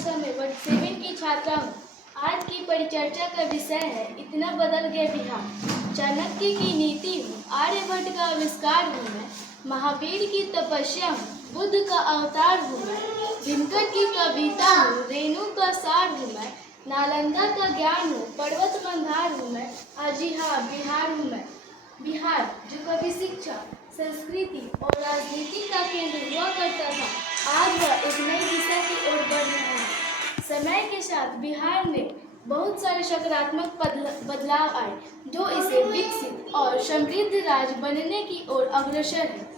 कक्षा में वर्ग 7 की छात्रा हूँ। आज की परिचर्चा का विषय है इतना बदल गया बिहार। चाणक्य की नीति हूँ, आर्यभट्ट का आविष्कार हूँ मैं, महावीर की तपस्या हूँ, बुद्ध का अवतार हूँ मैं, दिनकर की कविता हूँ, रेणु का सार हूँ मैं, नालंदा का ज्ञान हूँ, पर्वत मंदार हूँ मैं। जी हाँ, बिहार हूँ मैं। बिहार जो कभी शिक्षा, संस्कृति और राजनीति का केंद्र हुआ करता था, आज वह एक नई दिशा की ओर बढ़ रहा है। समय के साथ बिहार में बहुत सारे सकारात्मक बदलाव आए, जो इसे विकसित और समृद्ध राज्य बनने की ओर अग्रसर है।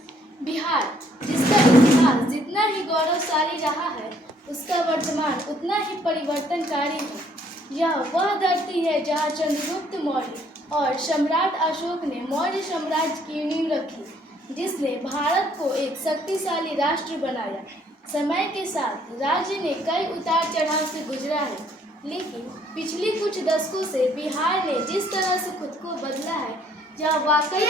बिहार, जिसका इतिहास जितना ही गौरवशाली रहा है, उसका वर्तमान उतना ही परिवर्तनकारी है। यह वह धरती है जहाँ चंद्रगुप्त मौर्य और सम्राट अशोक ने मौर्य साम्राज्य की नींव रखी, जिसने भारत को एक शक्तिशाली राष्ट्र बनाया। समय के साथ राज्य ने कई उतार चढ़ाव से गुजरा है, लेकिन पिछले कुछ दशकों से बिहार ने जिस तरह से खुद को बदला है, यह वाकई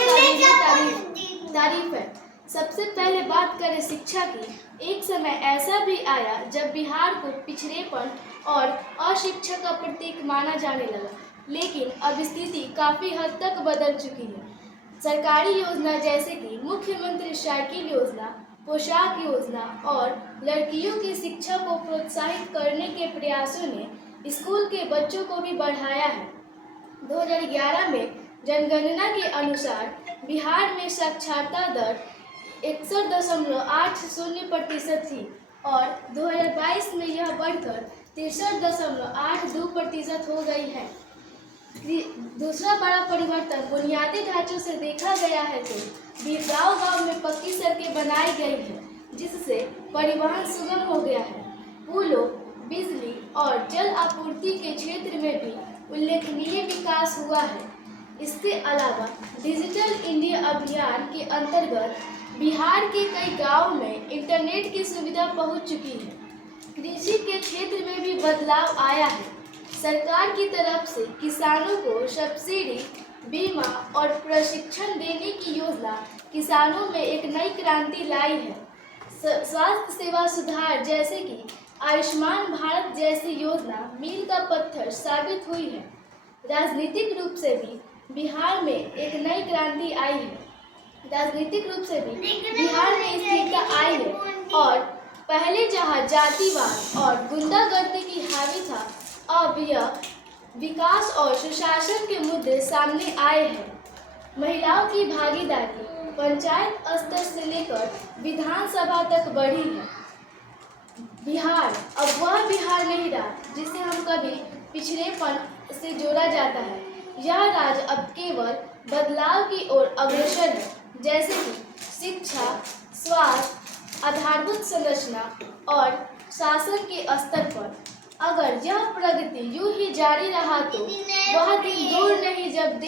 तारीफ है। सबसे पहले बात करें शिक्षा की। एक समय ऐसा भी आया जब बिहार को पिछड़ेपन और अशिक्षा का प्रतीक माना जाने लगा, लेकिन अब स्थिति काफ़ी हद तक बदल चुकी है। सरकारी योजना जैसे कि मुख्यमंत्री साइकिल योजना, पोशाक योजना और लड़कियों की शिक्षा को प्रोत्साहित करने के प्रयासों ने स्कूल के बच्चों को भी बढ़ाया है। 2011 में जनगणना के अनुसार बिहार में साक्षरता दर 61.80% थी और 2022 में यह बढ़कर 63.82% हो गई है। दूसरा बड़ा परिवर्तन बुनियादी ढांचों से देखा गया है तो गांव-गांव में पक्की सड़कें बनाई गई हैं, जिससे परिवहन सुगम हो गया है। पुलों, बिजली और जल आपूर्ति के क्षेत्र में भी उल्लेखनीय विकास हुआ है। इसके अलावा डिजिटल इंडिया अभियान के अंतर्गत बिहार के कई गाँव में इंटरनेट की सुविधा पहुंच चुकी है। कृषि के क्षेत्र में भी बदलाव आया है। सरकार की तरफ से किसानों को सब्सिडी, बीमा और प्रशिक्षण देने की योजना किसानों में एक नई क्रांति लाई है। स्वास्थ्य सेवा सुधार जैसे कि आयुष्मान भारत जैसी योजना मील का पत्थर साबित हुई है। राजनीतिक रूप से भी बिहार में एक नई क्रांति आई है। बिहार में स्थिरता आई है और पहले जहां जातिवाद और गुंडागर्दी की हावी था, अब यह विकास और सुशासन के मुद्दे सामने आए हैं। महिलाओं की भागीदारी पंचायत स्तर से लेकर विधानसभा तक बढ़ी है। बिहार अब वह बिहार नहीं रहा जिसे हम कभी पिछड़ेपन से जोड़ा जाता है। यह राज्य अब केवल बदलाव की ओर अग्रसर है, जैसे कि शिक्षा, स्वास्थ्य, आधारभूत संरचना और शासन के स्तर पर। अगर यह प्रगति यूं ही जारी रहा तो वह दिन दूर नहीं जब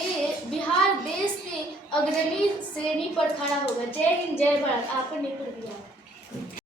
बिहार देश के अग्रणी श्रेणी पर खड़ा होगा। जय हिंद, जय भारत। आपन